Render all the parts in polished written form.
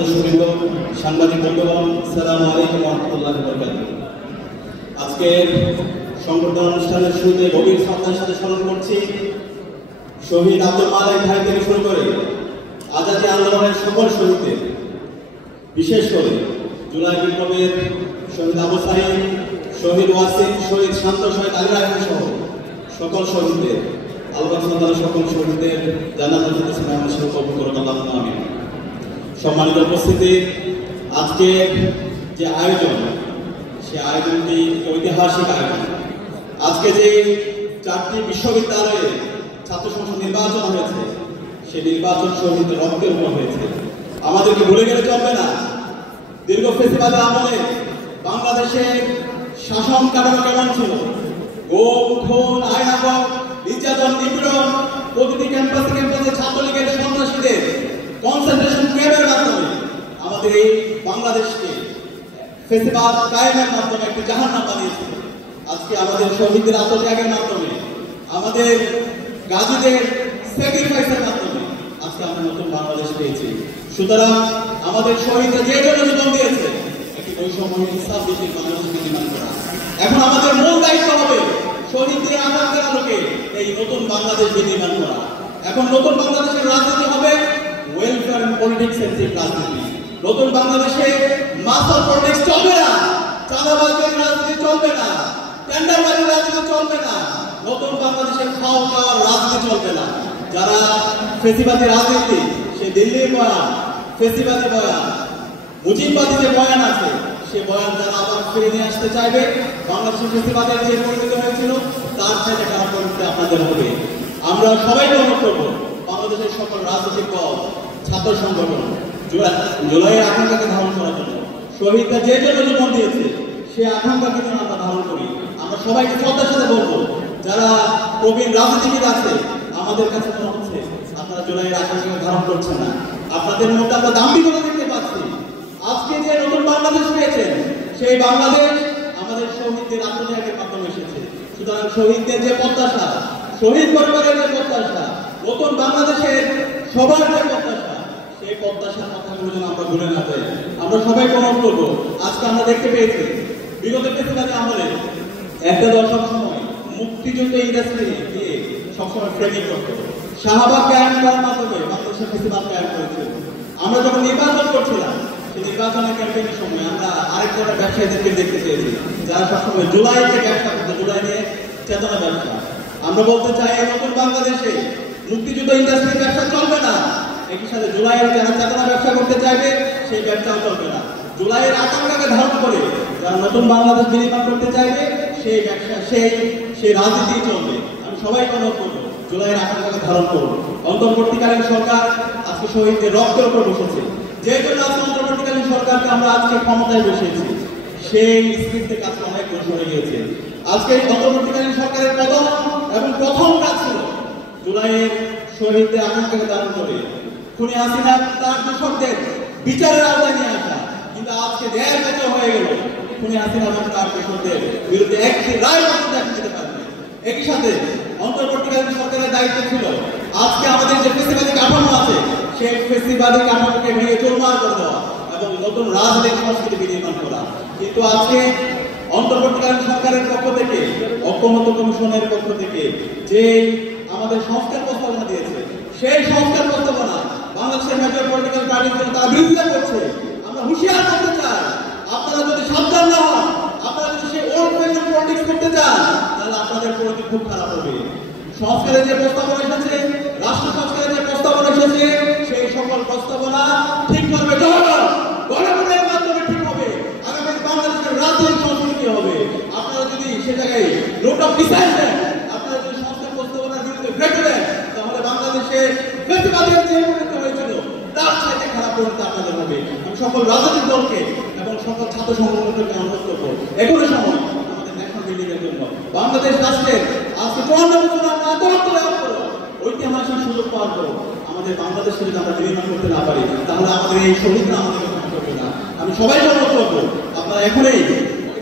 সদস্যবৃন্দ, সাংবাদিক বন্ধুগণ, আসসালামু আলাইকুম ওয়া রাহমাতুল্লাহি ওয়া বারাকাতুহু। আজকের সংবর্ধনা অনুষ্ঠানের শুরুতে গভীর শ্রদ্ধার সাথে স্মরণ করছি শহীদ আব্দুল মালেক ভাই থেকে শুরু করে আজাদী আন্দোলনের সকল শহীদদের, বিশেষ করে জুলাই বিপ্লবের শহীদ আবু সাঈদ, শহীদ ওয়াসিম, শহীদ শান্ত, শহীদ আলী রায়হান সহ সকল শহীদদের, আল্লাহ তাআলা সকল শহীদদের জান্নাতুল ফিরদাউসে মেহমান কবুল করুন, আল্লাহুম্মা আমিন। সম্মানিত উপস্থিতি, আজকে যে আয়োজন, সে আয়োজনটি ঐতিহাসিক আয়োজন। আজকে যে 4টি বিশ্ববিদ্যালয়ে ছাত্র সংসদ নির্বাচন হয়েছে, সে নির্বাচন শহীদের রক্তের উপর হয়েছে। আমাদেরকে ভুলে গেলে চলবে না, দীর্ঘ ফেসিবাদী আমলে বাংলাদেশে শাসন কাঠামো কেমন ছিল। গুম, খুন, আয়নাঘর, নির্যাতন, নিপীড়ন, প্রতিটি ক্যাম্পাসে ছাত্রলীগের সন্ত্রাসীদের কনসেন্ট্রেশন ক্যাম্পের মাধ্যমে আমাদের এই বাংলাদেশকে ফেসিবাদ কায়েমের মাধ্যমে একটি জাহান্নাম বানিয়েছে। আজকে আমাদের শহীদদের আত্মত্যাগের মাধ্যমে, আমাদের গাজীদের স্যাক্রিফাইসের মাধ্যমে আজকে আমরা নতুন বাংলাদেশ পেয়েছি। সুতরাং আমাদের শহীদরা যে জন্য জীবন দিয়েছে, একটি বৈষম্যহীন ইনসাফ ভিত্তিক বাংলাদেশকে নির্মাণ করা। এখন আমাদের মূল দায়িত্ব হবে শহীদদের আকাঙ্ক্ষার আলোকে এই নতুন বাংলাদেশ নির্মাণ করা। এখন নতুন বাংলাদেশের রাজনীতি হবে ওয়েলফেয়ার এন্ড পলিটিক্স সেন্ট্রিক রাজনীতি। নতুন বাংলাদেশে মাসাল পলিটিক্স চলবে না, চাঁদাবাজের রাজনীতি চলবে না, টেন্ডারবাজির রাজনীতি চলবে না, নতুন বাংলাদেশে খাওয়া খাওয়ার রাজনীতি চলবে না। যারা ফেসিবাদী রাজনীতি, সে দিল্লির বয়ান, ফেসিবাদী বয়ান, মুজিববাদী যে বয়ান আছে, সে বয়ান যারা আবার ফিরে নিয়ে আসতে চাইবে, বাংলাদেশের ফেসিবাদের যে পরিণত হয়েছিল তার সাথে খারাপ পরিণতি আপনাদের হবে। আমরা সবাইকে অনুরোধ করবো, বাংলাদেশের সকল রাজনৈতিক দল, ছাত্র সংগঠন জুলাইয়ের আকাঙ্ক্ষাকে ধারণ করার জন্য, শহীদরা যে জন্য জীবন দিয়েছে সে আকাঙ্ক্ষাকে যেন আমরা ধারণ করি। আমরা সবাইকে শ্রদ্ধার সাথে বলবো, যারা প্রবীণ রাজনীতিবিদ আছে, আমাদের কাছে মনে হচ্ছে আপনারা জুলাইয়ের আকাঙ্ক্ষাকে ধারণ করছেন না। আপনাদের মধ্যে আমরা দাম্ভিকতা দেখতে পাচ্ছি। আজকে যে নতুন বাংলাদেশ পেয়েছেন, সেই বাংলাদেশ আমাদের শহীদদের আত্মত্যাগের মাধ্যমে এসেছে। সুতরাং শহীদদের যে প্রত্যাশা, শহীদ পরিবারের যে প্রত্যাশা, নতুন বাংলাদেশের সবার যে প্রত্যাশা, সেই প্রত্যাশার কথাগুলো যেন আমরা ভুলে না যাই। আমরা সবাইকে অনুরোধ করবো, আজকে আমরা দেখতে পেয়েছি বিগত ফেসিবাদী আমলে একটা দল সবসময় মুক্তিযুদ্ধ ইন্ডাস্ট্রি দিয়ে সবসময় ফ্রেমিং করতো। শাহবাগ কায়েম করার মাধ্যমে বাংলাদেশের ফেসিবাদ কায়েম করেছে। আমরা যখন নির্বাচন করছিলাম, সেই নির্বাচনের ক্যাম্পেইনের সময় আমরা আরেক ধরনের ব্যবসায়ীদেরকে দেখতে চেয়েছি, যারা সবসময় জুলাইকে ব্যবসা করতো, জুলাই নিয়ে চেতনা ব্যবসা। আমরা বলতে চাই, নতুন বাংলাদেশে মুক্তিযুদ্ধ ইন্ডাস্ট্রির ব্যবসা চলবে না। একই সাথে জুলাইয়ের যারা চেতনা ব্যবসা করতে চাইবে, সেই ব্যবসাও চলবে না। জুলাইয়ের আকাঙ্ক্ষাকে ধারণ করে যারা নতুন বাংলাদেশ নির্মাণ করতে চাইবে, সেই ব্যবসা, সেই রাজনীতি চলবে। আমি সবাইকে অনুরোধ করবো, জুলাইয়ের আকাঙ্ক্ষাকে ধারণ করবো। অন্তর্বর্তীকালীন সরকার আজকে শহীদদের রক্তের উপর বসেছে, যে জন্য আজকে অন্তর্বর্তীকালীন সরকারকে আমরা আজকে ক্ষমতায় বসিয়েছি, সেই স্ক্রিপ্ট থেকে আজকে অনেক দূর সরে গিয়েছে। আজকে অন্তর্বর্তীকালীন সরকারের প্রথম কাজ ছিল জুলাইয়ের শহীদদের আকাঙ্ক্ষাকে ধারণ করে খুনি হাসিনা তার দোষকদের বিচারের আওতায় নিয়ে আসা। কিন্তু আজকে 1.5 বছর হয়ে গেল, খুনি হাসিনা এবং তার দোষকদের বিরুদ্ধে একটি রায় পর্যন্ত দিতে পারেনি। একই সাথে অন্তর্বর্তীকালীন সরকারের দায়িত্ব ছিল আজকে আমাদের যে ফেসিবাদী কাঠামো আছে, সেই ফেসিবাদী কাঠামোকে ভেঙে চুরমার করে দেওয়া এবং নতুন রাজনৈতিক সংস্কৃতি বিনির্মাণ করা। কিন্তু আজকে অন্তর্বর্তীকালীন সরকারের পক্ষ থেকে, ঐক্যমত্য কমিশনের পক্ষ থেকে যে আমাদের সংস্কার প্রস্তাবনা দিয়েছে, সেই সংস্কার প্রস্তাবনা বাংলাদেশের মেজর পলিটিক্যাল পার্টির জন্য তারা বিরোধিতা করছে। আমরা হুঁশিয়ার করতে চাই, আপনারা যদি সাবধান না হন, আপনারা যদি সেই ওল্ড ফ্যাশন পলিটিক্স করতে চান, তাহলে আপনাদের পরিণতি খুব খারাপ হবে। সংস্কারের যে প্রস্তাবনা এসেছে, রাষ্ট্র সংস্কারের যে প্রস্তাবনা এসেছে, সেই সকল প্রস্তাবনা ঠিক করবে গণভোটের মাধ্যমে ঠিক হবে। আগামী বাংলাদেশের রাজনৈতিক সংস্কৃতি হবে। আপনারা যদি সে জায়গায় নোট অফ ডিসাইড দেন, আপনারা যদি সংস্কার প্রস্তাবনার বিরুদ্ধে ভেটো দেন, তাহলে বাংলাদেশে ফেসিবাদের যে পরিণতি হয়েছিল তার চাইতে খারাপ পরিণতি আপনাদের হবে। আমি সকল রাজনৈতিক দলকে এবং সকল ছাত্র সংগঠনকে অনুরোধ করবো, এখনো সময় আমাদের ন্যাশনাল বিল্ডিং এর জন্য বাংলাদেশ রাষ্ট্রের আজকে 54 বছর আমরা আত্মহত্যা লাভ করো, ঐতিহাসিক সুযোগ পাওয়ার পর আমাদের বাংলাদেশকে যদি আমরা নির্মাণ করতে না পারি, তাহলে আমাদের এই শহীদরা আমাদের ক্ষমা করবে না। আমি সবাইকে অনুরোধ করবো, আপনারা এখনই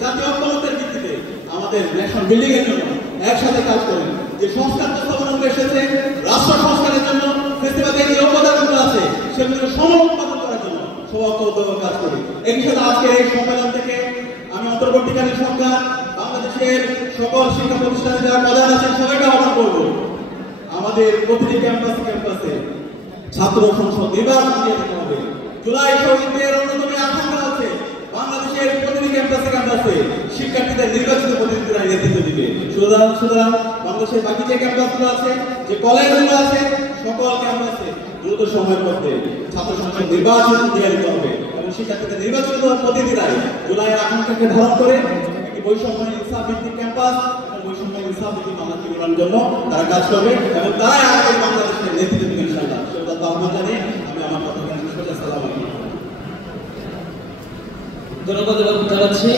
জাতীয় ঐক্যমত্যের ভিত্তিতে আমাদের ন্যাশনাল বিল্ডিং এর জন্য একসাথে কাজ করেন। যে সংস্কার প্রস্তাবনাগুলো এসেছে রাষ্ট্র সংস্কারের জন্য, ফেসিবাদের যে অবদানগুলো আছে সেগুলো সমুৎপাদন করার জন্য সৌহার্দ্যময় কাজ করি। একই সাথে আজকের এই সম্মেলন থেকে আমি অন্তর্বর্তীকালীন সরকার বাংলাদেশের সকল শিক্ষা প্রতিষ্ঠানে যারা প্রধান আছেন সবাইকে আহ্বান করবো, আমাদের প্রতিটি ক্যাম্পাসে ছাত্র সংসদ নির্বাচন দিয়ে দিতে হবে। জুলাই শহীদদের অন্যতম আকাঙ্ক্ষা আছে বাংলাদেশের প্রতিটি ক্যাম্পাসে শিক্ষার্থীদের নির্বাচিত প্রতিনিধিরা নেতৃত্ব দিবে। সুতরাং বাংলাদেশের বাকি যে ক্যাম্পাসগুলো আছে, যে কলেজগুলো আছে, সকল ক্যাম্পাসে দ্রুত সময়ের মধ্যে ছাত্র সংসদ নির্বাচন দিয়ে দিতে হবে এবং শিক্ষার্থীদের নির্বাচিত প্রতিনিধিরাই জুলাইয়ের আকাঙ্ক্ষাকে ধারণ করে একটি বৈষম্য ইনসাফ ভিত্তিক ক্যাম্পাস এবং বৈষম্য ইনসাফ ভিত্তিক বাংলাদেশ গড়ার জন্য তারা কাজ করবে এবং তারাই আগামী বাংলাদেশের নেতৃত্ব দিবে ইনশাআল্লাহ। সেটা আহ্বান জানিয়ে আমি আমার কথা শেষ করছি। আসসালামু আলাইকুম। ধন্যবাদ জানাচ্ছি।